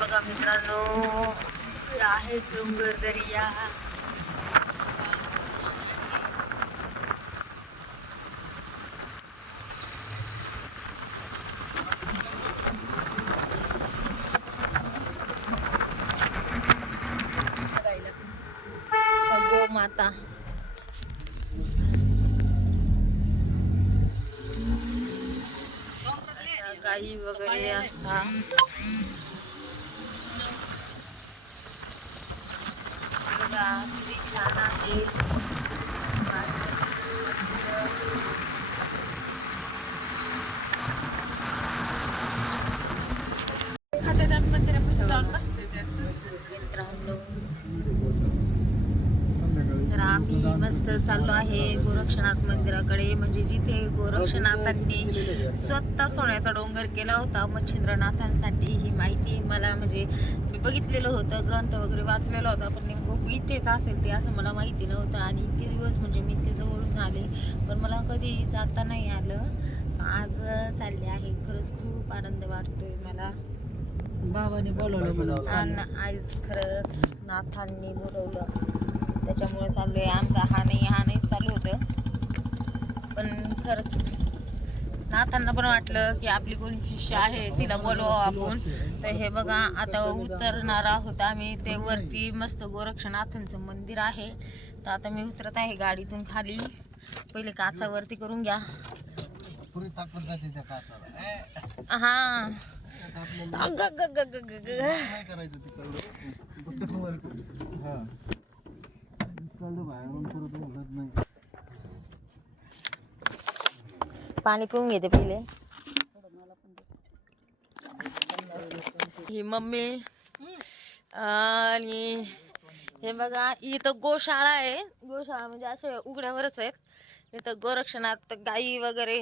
बघा मित्रांनो, हे आहे डोंगर दर्या. गो माता गाई वगैरे असतात. किती छान आहे. मित्रांनो, तर आम्ही मस्त चाललो आहे गोरक्षनाथ मंदिराकडे. म्हणजे जिथे गोरक्षनाथांनी स्वतः सोन्याचा डोंगर केला होता मच्छिंद्रनाथांसाठी. ही माहिती मला, म्हणजे मी बघितलेलं होतं, ग्रंथ वगैरे वाचलेला होता, पण नेमकं इथेच असेल ते असं मला माहिती नव्हतं. आणि इतके दिवस म्हणजे मी इतके जवळून आले, पण मला कधी जाता नाही आलं. आज चालले आहे. खरंच खूप आनंद वाटतोय मला. बाबाने बोलवलं आज खरंच नाथांनी बोलवलं, त्याच्यामुळे चाललोय. आमचा हा नाही चालू होतं, पण खरंच नाथांना पण वाटलं की आपली कोणी शिष्य आहे तिला बोलवावं आपण. तर हे बघा, आता उतरणार आहोत आम्ही. ते वरती मस्त गोरक्षनाथांचं मंदिर आहे. तर आता मी उतरत आहे गाडीतून खाली. पहिले काचा वरती करून घ्या. हा पाणी पिऊन घेते पहिले. ही मम्मी आणि हे बघा, इथं गोशाळा आहे. गोशाळा म्हणजे असे उघड्यावरच आहेत. इथं गोरक्षनाथ गाई वगैरे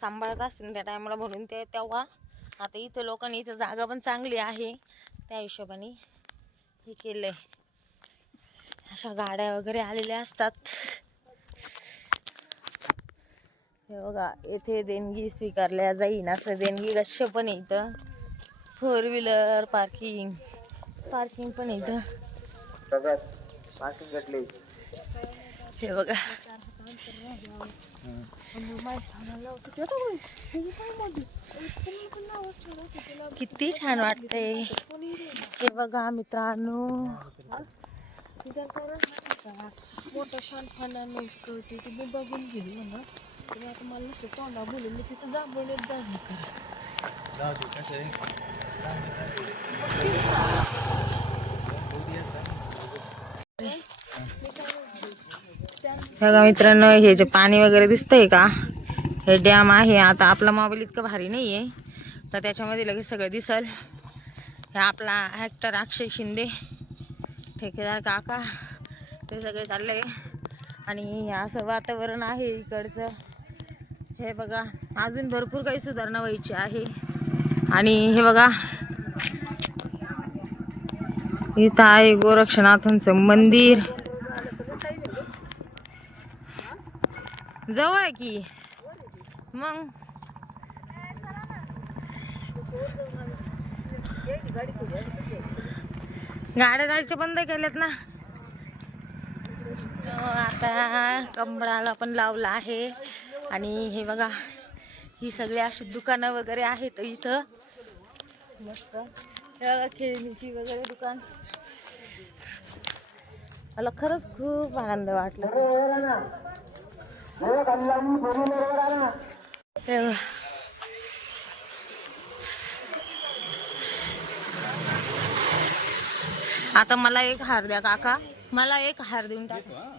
सांभाळत असतील त्या टायमाला, म्हणून ते तेव्हा. आता इथं लोकांनी, इथं जागा पण चांगली आहे, त्या हिशोबाने हे केलंय. अशा गाड्या वगैरे आलेल्या असतात. हे बघा, येथे देणगी स्वीकारल्या जाईन असं देणगी लक्ष पण आहे इथं. 4 व्हीलर पार्किंग पण आहे इथं. हे बघा, किती छान वाटतंय. हे बघा मित्रांनो, मोठं शांतपणा नसतं ते मी बघून गेली म्हणा. तुम्ही आता मला नुसतं तोंडा बोलून मी तिथं जांभळीत जाऊन बघा मित्रांनो, हे जे पाणी वगैरे दिसतंय का, हे डॅम आहे. आता आपला मोबाईल इतकं भारी नाहीये, तर त्याच्यामध्ये लगेच सगळं दिसल. हे आपला ॲक्टर अक्षय शिंदे, ठेकेदार काका, ते सगळे चालले. आणि असं वातावरण आहे इकडचं. हे बघा, अजून भरपूर काही सुधारणा व्हायची आहे. आणि हे बघा, इथं आहे गोरक्षनाथांचं मंदिर. जवळ आहे की मग. गाड्या जायचे बंद केलेत ना. आता कमळाला पण लावलं आहे. आणि हे बघा, ही सगळी अशी दुकानं वगैरे आहेत इथं मस्त. खेळणीची वगैरे दुकान. मला खरंच खूप आनंद वाटला. आता मला एक हार द्या काका, मला एक हार देऊन टाका.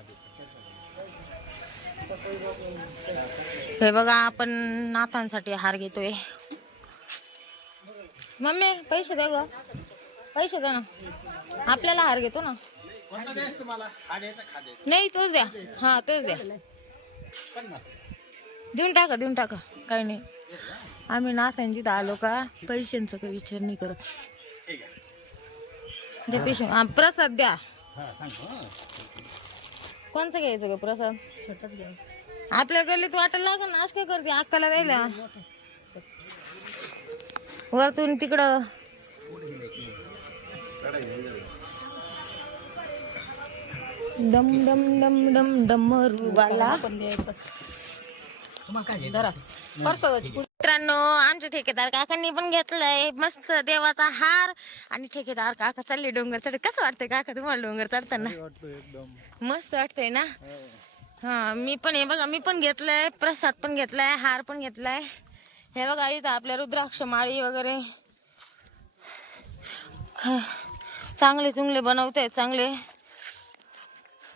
हे बघा, आपण नाथांसाठी हार घेतोय. मम्मी पैसे दे ग, पैसे द्या ना, आपल्याला हार घेतो ना. नाही तोच द्या, हा तोच द्या. देऊन टाका काही नाही. आम्ही नाथांची आलो का पैशांचा काही विचार नाही करत. द्या पैसे. प्रसाद द्या. कोणचा घ्यायचं ग प्रसाद? छोटाच घ्या. आपल्या गल्लीत वाटायला लागेल ना. आज काय करते अक्काला द्यायला वरतून तिकडं डम डम डम डम डमरूवाला. मित्रांनो आमच्या ठेकेदार काकांनी पण घेतलंय मस्त देवाचा हार आणि ठेकेदार काका चालले डोंगर चढ. कसं वाटतंय काका तुम्हाला डोंगर चढताना? मस्त वाटतंय ना. हा मी पण हे बघा मी पण घेतलंय प्रसाद पण घेतलाय हार पण घेतलाय. हे बघा इथं आपल्या रुद्राक्ष माळी वगैरे चांगले चुंगले बनवतायत चांगले.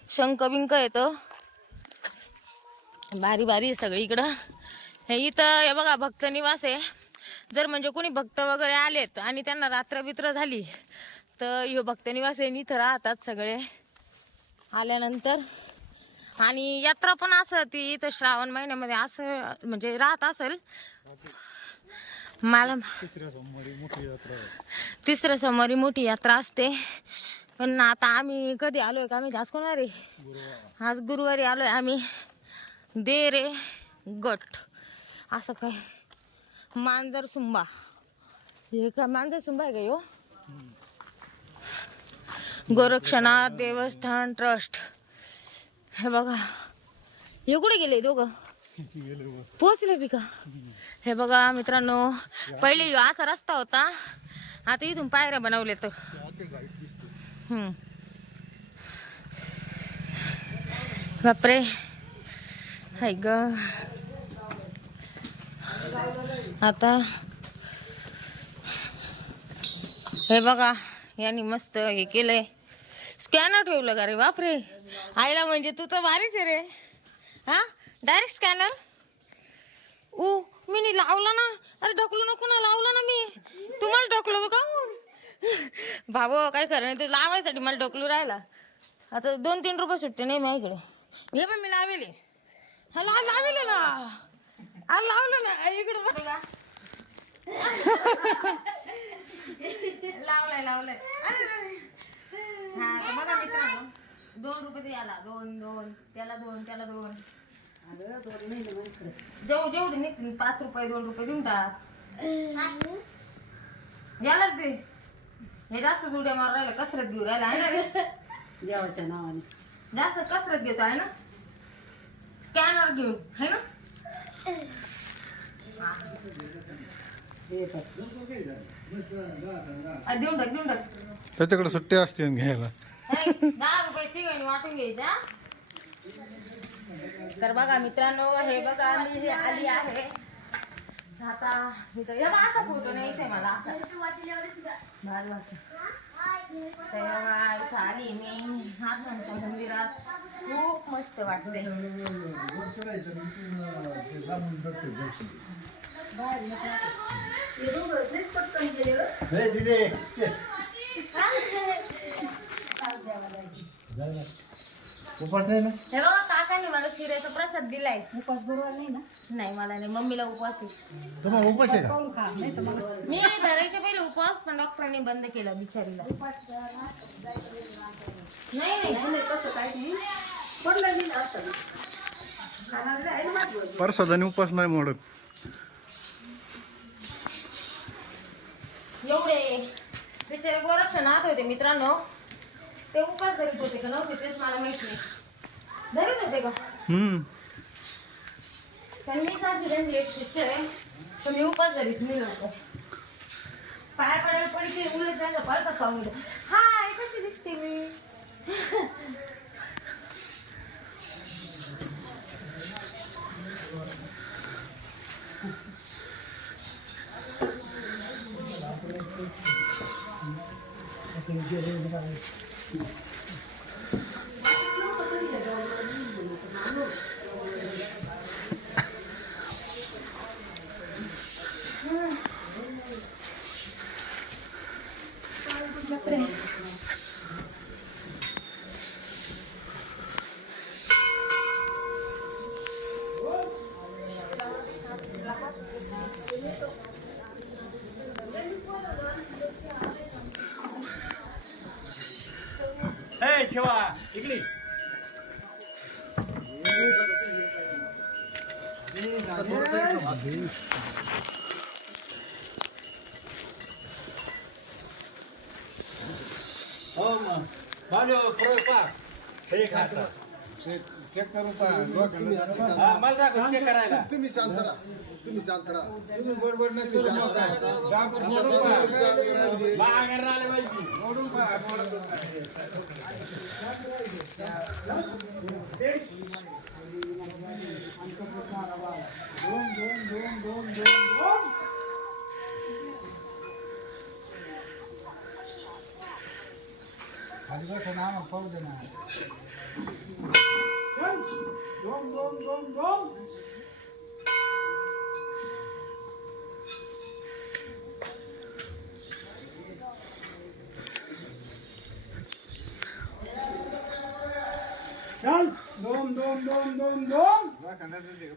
शंख बिंक येतो भारी भारी सगळी इकडं. हे इथं हे बघा भक्त निवास आहे. जर म्हणजे कोणी भक्त वगैरे आलेत आणि त्यांना रात्र बित्र झाली तर ह्यो भक्त निवास आहे. इथं राहतात सगळे आल्यानंतर. आणि यात्रा पण असं ती इथं श्रावण महिन्यामध्ये असं म्हणजे राहत असेल. मला तिसऱ्या सोमवारी मोठी यात्रा असते. पण आता आम्ही कधी आलोय का? आम्ही आज कोणारे आज गुरुवारी आलोय आम्ही. देरे गट असं काय मांजर सुंबा. हे का मांजर सुंबा आहे का ह्यो? गोरक्षनाथ देवस्थान ट्रस्ट. हे बघा हे कुठे गेले दोघं? पोहोचले बी का? हे बघा मित्रांनो पहिले ह्यो असा रस्ता होता आता इथून पायऱ्या बनवले तर. बापरे हाय ग. आता हे बघा यांनी मस्त हे केलंय स्कॅनर ठेवलं का रे? बापरे आईला म्हणजे तू तर भारीच आहे रे. हा डायरेक्ट स्कॅनर. मी लावला ना. अरे ढकलू नको ना. लावला ना मी. तुम्हाला ढकलो का भाऊ? काय खरं नाही ते लावायसाठी मला ढकलू राहिला. आता 2-3 रुपये सुट्टे नाही माझ्याकडे. हे पण मी लावेले. हा लावेले ना. आज लावलं ना इकडे बघा. लावलाय. हा तर बघा मित्रांनो 2 रुपये द्यायला 2 त्याला 2 जेवढे नाही 5 रुपये 2 रुपये देऊन टाक. यालाच दे. हे जास्त उड्या मारून राहिला कसरत घेऊ राहिला आहे ना रे देवाच्या नावाने. जास्त कसरत घेतो आहे ना. स्कॅनर घेऊन है ना. देऊन टाक. त्याच्याकडे सुट्टी असते घ्यायला. 10 रुपये तिघांनी वाटून घ्यायचा. तर बघा मित्रांनो हे बघा मी आली आहे आता इथं. हे बघा असा फोटो न्यायचा मला असा भारी वाटतं. तेव्हा आली मी हातांच्या मंदिरात खूप मस्त वाटते. हे बघा काकांनी मला शिऱ्याचा प्रसाद दिलाय. उपास गुरुवार नाही ना. नाही मला नाही मम्मीला उपवास आहे. तुम्हाला उपास आहे पाहून खा नाही तर मग मी धरायच्या पहिले उपवास पण डॉक्टरांनी बंद केला बिचारीला. नाही तसं काही नाही. पडलं नाही ना असं. खाणार आहे ना माझं. प्रसादाने उपास नाही मोडत. एवढे बिचारे गोरक्षनाथ होते मित्रांनो. ते उपास धरीत होते का नव्हते तेच मला माहित नाही. धरीत होते का? पण मी सासू त्यांची एक सिस्टर आहे तर मी उपास धरीत नाही नव्हतं. पाय पडायला पडते उलट त्यांना पळतात पाहून. हाय कशी दिसते मी? चेक करू मला चेक करायला तुम्ही शांत राहा तुम्ही बरोबर नाही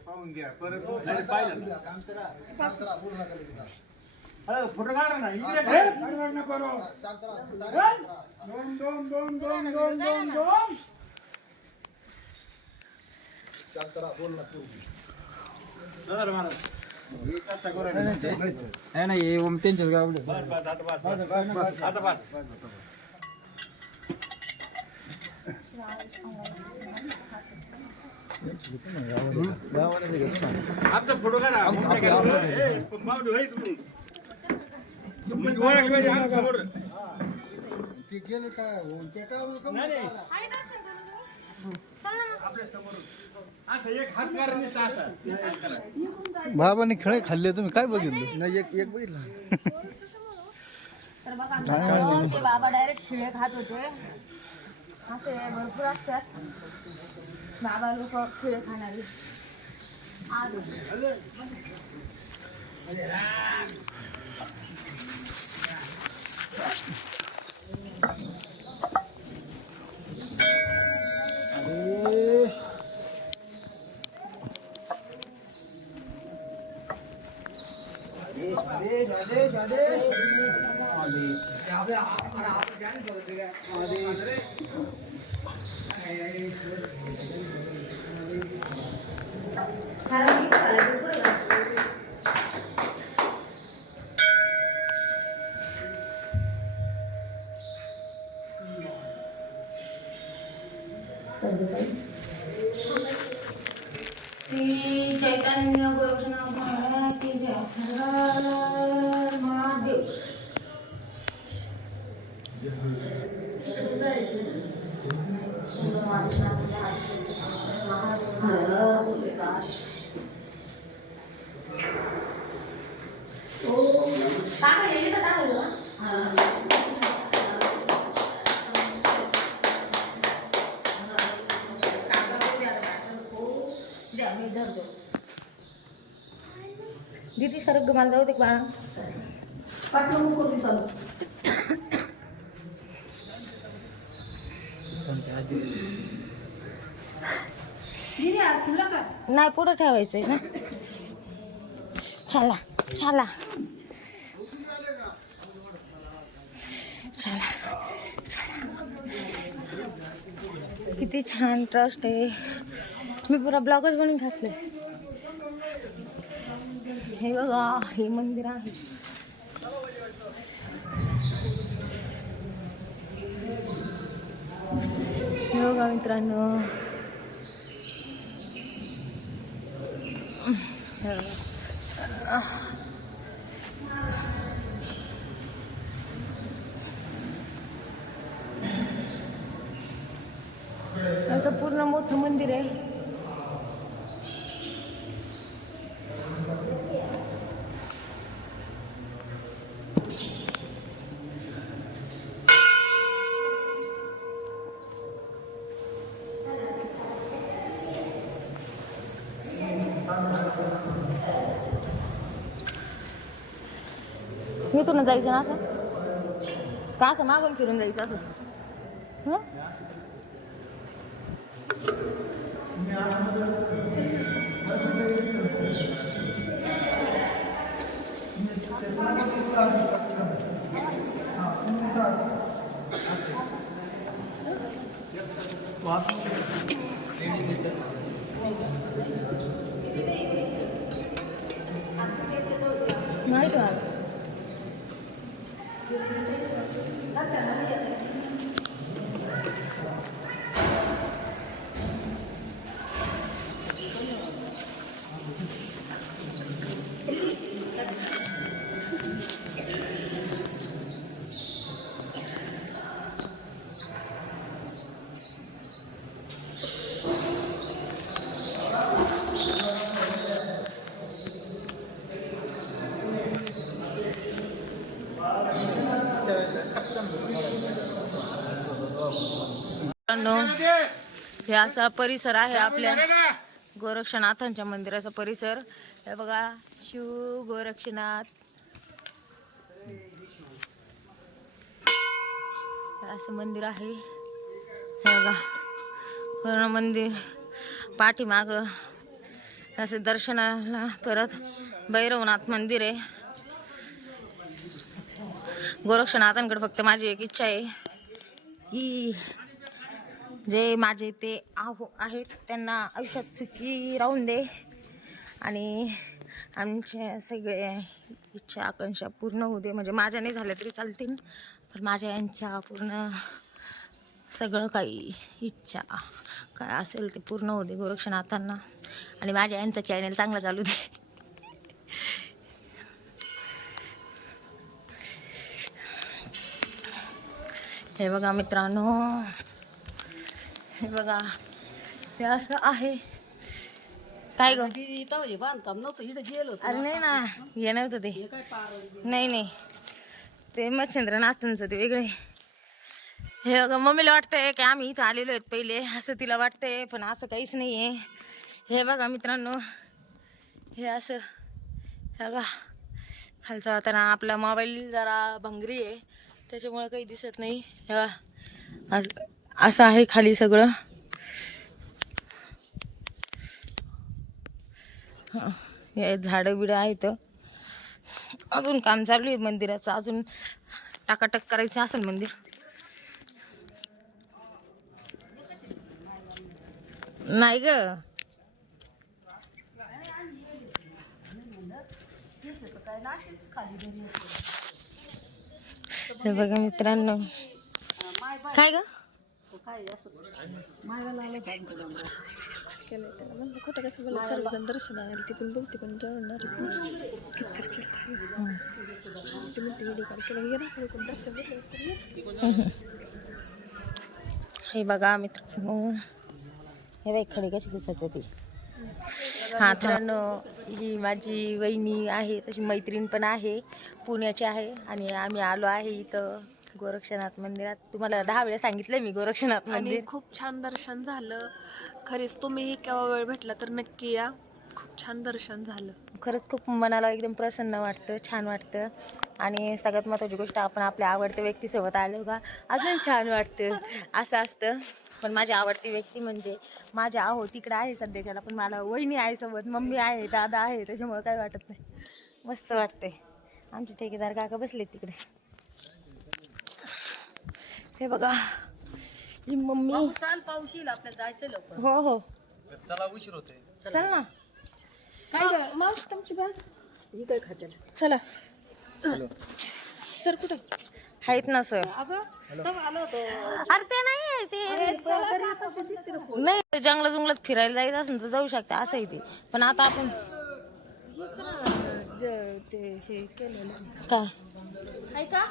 पाहून घ्या परत फोटो काढा ना नाही त्यांच्याच गावले आता बस आमचा फोटो काढा ते गेलं काय ते बाबांनी खेळ खाल्ले तुम्ही काय बघितलं नाही एक बघितलं तर बघा ते बाबा डायरेक्ट खिळे खात होते असे भरपूर असतात बाबा लोक खिळे खाणारे श्री चैतन्य गोरखनाथ महाराज की जय हर महादेव दीदी सरक मला जाऊ दे बाळा पाठवून करून चालू नाही पुढं ठेवायचंय ना चला चला चला किती छान ट्रस्ट आहे मी पुरा ब्लॉगच बनवून घातले हे बघा हे मंदिर आहे हे बघा मित्रांनो असं पूर्ण मोठं मंदिर आहे इथून जायचं ना असं का असं मागून फिरून जायचं असं माहिती मित्रांनो, हे असा परिसर आहे आपल्या गोरक्षनाथांच्या मंदिराचा परिसर. हे बघा, शिव गोरक्षनाथ हे असं मंदिर आहे. हे बघा पूर्ण मंदिर, पाठीमाग असं दर्शनाला परत भैरवनाथ मंदिर आहे. गोरक्षनाथांकडे फक्त माझी एक इच्छा आहे की जे माझे ते आहेत त्यांना आयुष्यात सुखी राहून दे आणि आमच्या सगळ्या इच्छा आकांक्षा पूर्ण होऊ दे. म्हणजे माझ्या नाही झाल्या तरी चालतील, पण माझ्या यांच्या पूर्ण सगळं काही इच्छा काय असेल ते पूर्ण होऊ दे गोरक्षनाथांना, आणि माझ्या यांचा चॅनल चांगला चालू दे. हे बघा मित्रांनो, हे बघा हे असं आहे. काय ग बांधकाम नव्हतं इकडे गेलो. अरे नाही ना, हे नव्हतं ते. नाही नाही, ते मच्छिंद्रनाथांचं ते वेगळे. हे बघा, मम्मीला वाटतंय की आम्ही इथं आलेलो आहेत पहिले, असं तिला वाटतंय, पण असं काहीच नाही आहे. हे बघा मित्रांनो, हे असं हे बघा खालचा होताना आपला मोबाईल जरा भंगरी आहे त्याच्यामुळे काही दिसत नाही. हे बघा असं आहे खाली सगळं. हे झाडं बिडं आहेत. अजून काम चालू आहे मंदिराचं, अजून टाकाटक करायचं असेल मंदिर. नाही ग, हे बघा मित्रांनो, काय ग खोटं कसं बोला, सर्वजण दर्शन आहे ती पण बघते पण जळणारच नाही. हे बघा मित्रांनो, हे बाई खडी कशी दिसत ती. हा मित्रांनो, ही माझी वहिनी आहे, तशी मैत्रीण पण आहे, पुण्याची आहे, आणि आम्ही आलो आहे इथं गोरक्षनाथ मंदिरात. तुम्हाला 10 वेळा सांगितलं मी गोरक्षनाथ मंदिर. खूप छान दर्शन झालं. खरेच तुम्ही केव्हा वेळ भेटला तर नक्की या. खूप छान दर्शन झालं. खरंच खूप मनाला एकदम प्रसन्न वाटतं, छान वाटतं. आणि सगळ्यात महत्त्वाची गोष्ट, आपण आपल्या आवडत्या व्यक्तीसोबत आलो का अजून छान वाटतं. असं असतं. पण माझी आवडती व्यक्ती म्हणजे माझ्या आहो तिकडे आहे सध्याच्याला, पण मला वहिनी आहे सोबत, मम्मी आहे, दादा आहे, त्याच्यामुळे काही वाटत नाही, मस्त वाटते. आमचे ठेकेदार काका बसले तिकडे. हे बघा ही मम्मी. चाल, पाऊस येईल, आपल्याला जायचं लवकर. हो हो चला, उशीर होतोय. चल ना. काय मावशी तुमची बॅग ही काय खात्याला? चला. सर कुठे आहेत ना सर? आलो होतो. अरे ते नाही, ते नाही, जंगलात जुंगलात फिरायला जायचं असेल तर जाऊ शकता, असं आहे ते. पण आता आपण ते हे केलेलं काय आहे का?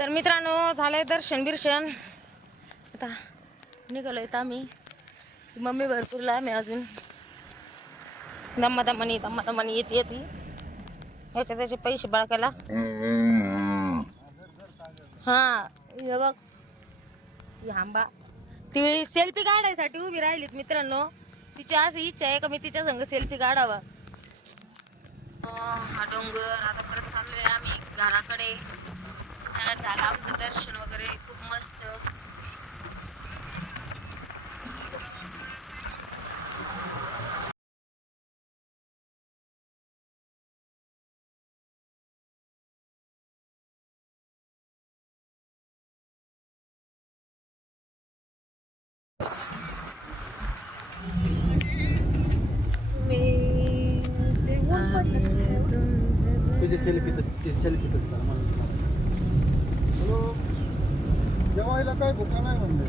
तर मित्रांनो, झालंय दर्शन बिर्शन, आता निघालोय आम्ही. मम्मी भरपूर लांब आहे अजून, दम्मादम्मानी येते याच्या त्याचे पैसे बाळकायला. हा हे बघ, आंबा ती सेल्फी काढायसाठी उभी राहिलीत मित्रांनो. तिची आज इच्छा आहे का मी तिच्या संग सेल्फी काढावा. हा डोंगर, आता परत चाललोय आम्ही घराकडे. झालं आमचं दर्शन वगैरे खूप मस्त. तुझे सेल्फी हॅलो, जेवायला काय भुका नाही म्हणलं.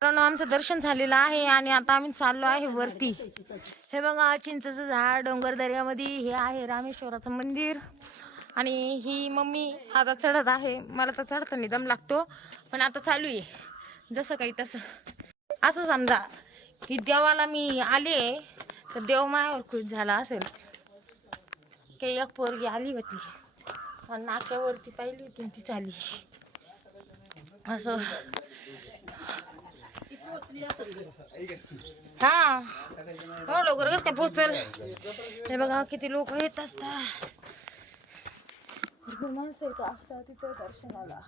मित्रांनो, आमचं दर्शन झालेलं आहे आणि आता आम्ही चाललो आहे वरती. हे बघा चिंचेचं झाड, डोंगर दर्यामध्ये. हे आहे रामेश्वराचं मंदिर. आणि ही मम्मी आता चढत आहे. मला तर चढताना दम लागतो, पण आता चालू आहे जसं काही तसं. असं समजा की देवाला मी आले तर देव मायावर खुश झाला असेल. की एक पोरगी आली होती आणि नाक्यावरती पाहिली होती ती चाली असं. हा हो, लवकर कसं काय पोचल. हे बघा किती लोक येत असतात. भरपूर माणसं येत असतात तिथं दर्शनाला.